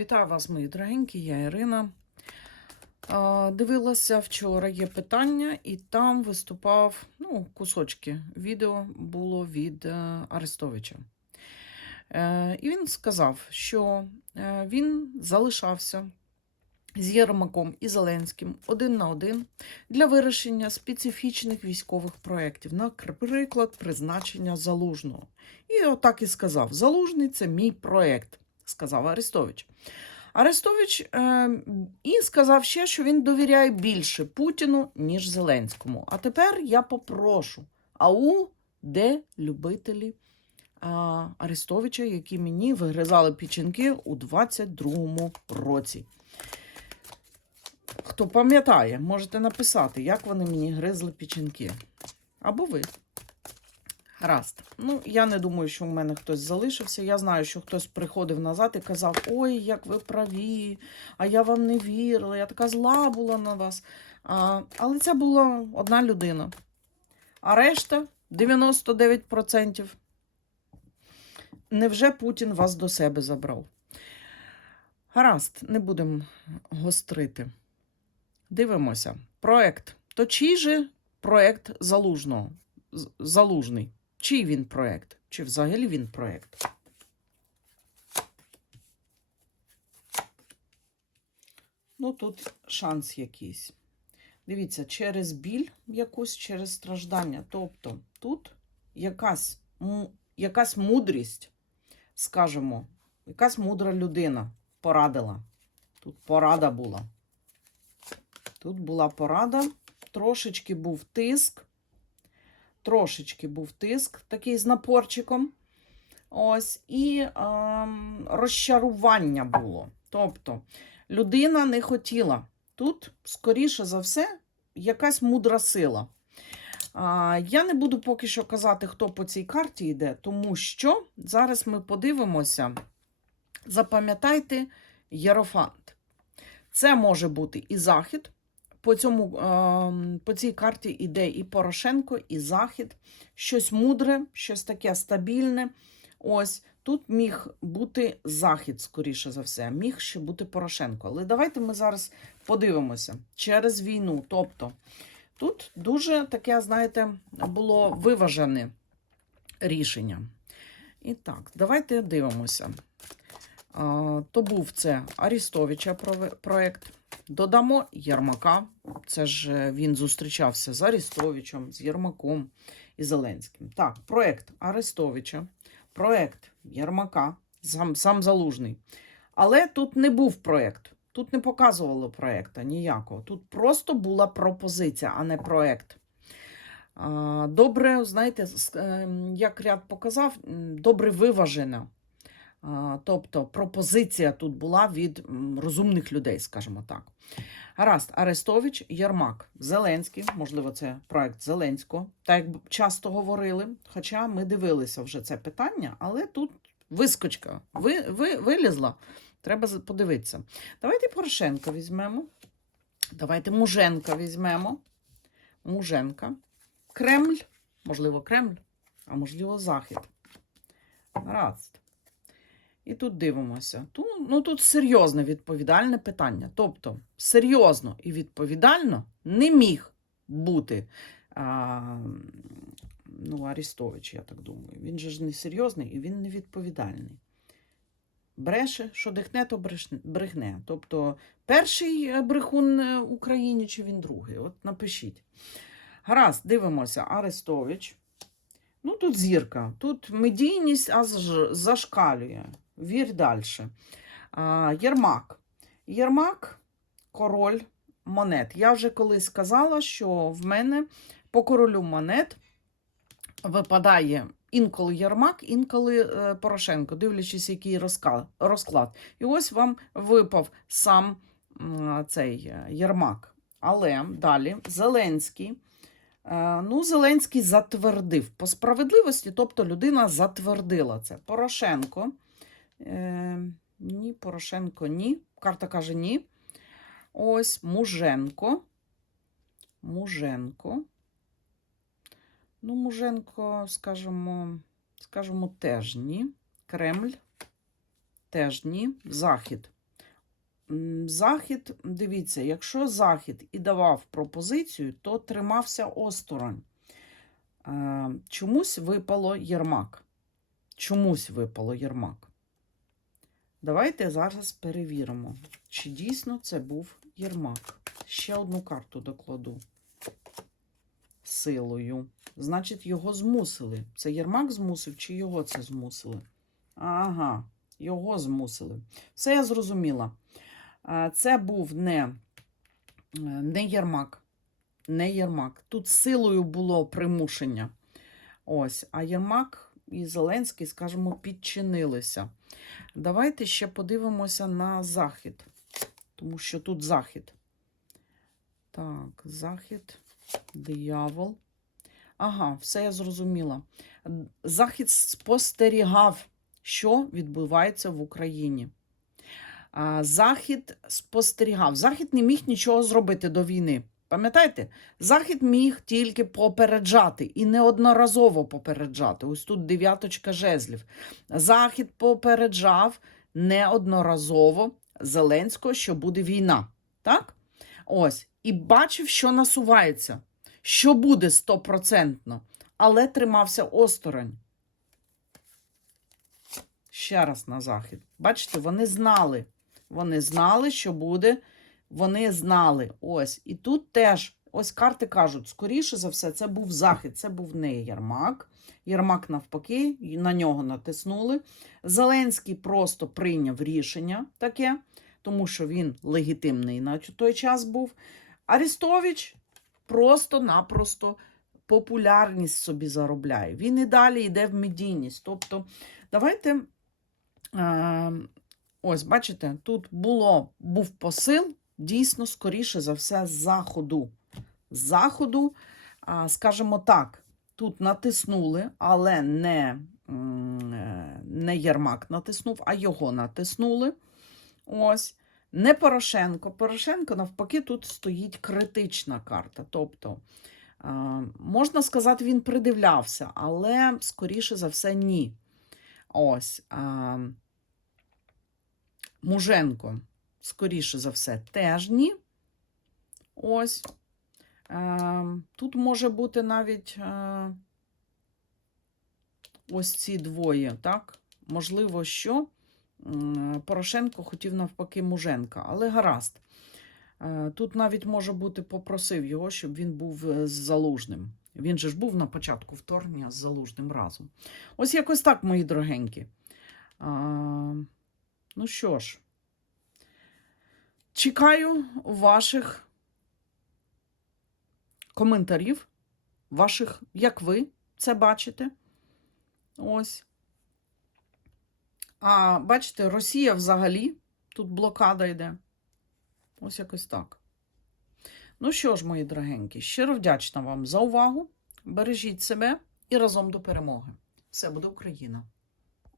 Вітаю вас, мої дорогенькі, я Ірина. Дивилася вчора є питання, і там виступав ну, кусочки відео було від е, Арестовича. Е, І він сказав, що е, він залишався з Єрмаком і Зеленським один на один для вирішення специфічних військових проєктів, наприклад, призначення залужного. І отак і сказав: Залужний це мій проєкт, сказав Арестович. Арестович е, і сказав ще, що він довіряє більше Путіну, ніж Зеленському. А тепер я попрошу: ау, де любителі а, Арестовича, які мені вигризали печінки у 22-му році? Хто пам'ятає, можете написати, як вони мені гризли печінки. Або ви. Гаразд. Ну, я не думаю, що в мене хтось залишився. Я знаю, що хтось приходив назад і казав: Ой, як ви праві, а я вам не вірила, я така зла була на вас. А, але це була одна людина. А решта 99%. Невже Путін вас до себе забрав? Гаразд, не будемо гострити. Дивимося. Проект. То чий же проект залужного? Залужний? Чий він проект? Чи взагалі він проект? Ну, тут шанс якийсь. Дивіться, через біль якусь, через страждання. Тобто тут якась, якась мудрість, скажімо, якась мудра людина порадила. Тут порада була. Тут була порада, трошечки був тиск трошечки був тиск, такий з напорчиком. Ось, і ем, розчарування було. Тобто людина не хотіла. Тут, скоріше за все, якась мудра сила. А, я не буду поки що казати, хто по цій карті йде, тому що зараз ми подивимося. Запам'ятайте Єрофант. Це може бути і Захід, по, цьому, е, по цій карті йде і Порошенко, і Захід. Щось мудре, щось таке стабільне. Ось тут міг бути Захід, скоріше за все, міг ще бути Порошенко. Але давайте ми зараз подивимося через війну. Тобто тут дуже таке, знаєте, було виважене рішення. І так, давайте дивимося. То був це Арістовича проект. Додамо Єрмака. Це ж е, він зустрічався з Арістовичем, з Єрмаком і Зеленським. Так, проект Арестовича, проект Єрмака, сам, сам Залужний. Але тут не був проект. Тут не показувало проекта ніякого. Тут просто була пропозиція, а не проект. Добре, знаєте, ем, як ряд показав, добре виважена. А, Тобто пропозиція тут була від розумних людей, скажімо так. Гаразд, Арестович, Єрмак, Зеленський, можливо, це проект Зеленського, так як часто говорили. Хоча ми дивилися вже це питання, але тут вискочка ви, ви, вилізла. Треба подивитися. Давайте Порошенка візьмемо. Давайте Муженка візьмемо. Муженка. Кремль, можливо, Кремль, а можливо, Захід. Гаразд. І тут дивимося. Тут, ну, тут серйозне відповідальне питання. Тобто, серйозно і відповідально не міг бути а, ну, Арістович, я так думаю. Він же ж не серйозний і він не відповідальний. Бреше, що дихне, то брехне. Тобто, перший е, брехун е, в Україні чи він другий? От напишіть. Гаразд, дивимося. Арестович. Ну, тут зірка, тут медійність аж зашкалює. Вір далі. Єрмак. Єрмак король монет. Я вже колись сказала, що в мене по королю монет випадає інколи Єрмак, інколи е, Порошенко, дивлячись, який розклад. І ось вам випав сам цей е, Єрмак. Але далі Зеленський. Е, Ну, Зеленський затвердив по справедливості, тобто людина затвердила це. Порошенко. Е, ні, Порошенко ні. Карта каже ні. Ось Муженко. Муженко. Ну, Муженко, скажімо, скажімо, теж ні. Кремль теж ні. Захід. Захід, дивіться, якщо Захід і давав пропозицію, то тримався осторонь. Е, Чомусь випало Єрмак. Чомусь випало Єрмак. Давайте зараз перевіримо, чи дійсно це був Єрмак. Ще одну карту докладу. Силою. Значить, його змусили. Це Єрмак змусив, чи його це змусили? Ага, його змусили. Все я зрозуміла. Це був не, е, не Єрмак. Не Єрмак. Тут силою було примушення. Ось, а Єрмак і Зеленський, скажімо, підчинилися. Давайте ще подивимося на захід, тому що тут захід. Так, захід, диявол. Ага, все я зрозуміла. Захід спостерігав, що відбувається в Україні. Захід спостерігав. Захід не міг нічого зробити до війни. Пам'ятаєте? Захід міг тільки попереджати і неодноразово попереджати. Ось тут дев'яточка жезлів. Захід попереджав неодноразово Зеленського, що буде війна. Так? Ось. І бачив, що насувається, що буде стопроцентно, але тримався осторонь. Ще раз на захід. Бачите, вони знали. Вони знали, що буде. Вони знали. Ось. І тут теж, ось карти кажуть, скоріше за все, це був захід, це був не Єрмак. Єрмак навпаки, на нього натиснули. Зеленський просто прийняв рішення таке, тому що він легітимний на той час був. Арестович просто-напросто популярність собі заробляє. Він і далі йде в медійність. Тобто, давайте. Е, ось, бачите, тут було, був посил, дійсно, скоріше за все, з заходу. З заходу, скажімо так, тут натиснули, але не, е, не Єрмак натиснув, а його натиснули. Ось. Не Порошенко. Порошенко, навпаки, тут стоїть критична карта. Тобто, можна сказати, він придивлявся, але, скоріше за все, ні. Ось. Муженко, скоріше за все, теж ні. Ось. Е, Тут може бути навіть е, ось ці двоє, так? Можливо, що Порошенко хотів навпаки Муженка, але гаразд. Е, Тут навіть може бути попросив його, щоб він був з залужним. Він же ж був на початку вторгнення з залужним разом. Ось якось так, мої дорогенькі. Ну що ж, чекаю ваших коментарів, ваших, як ви це бачите. Ось. А бачите, Росія взагалі, тут блокада йде. Ось якось так. Ну що ж, мої дорогенькі, щиро вдячна вам за увагу. Бережіть себе і разом до перемоги. Все буде Україна!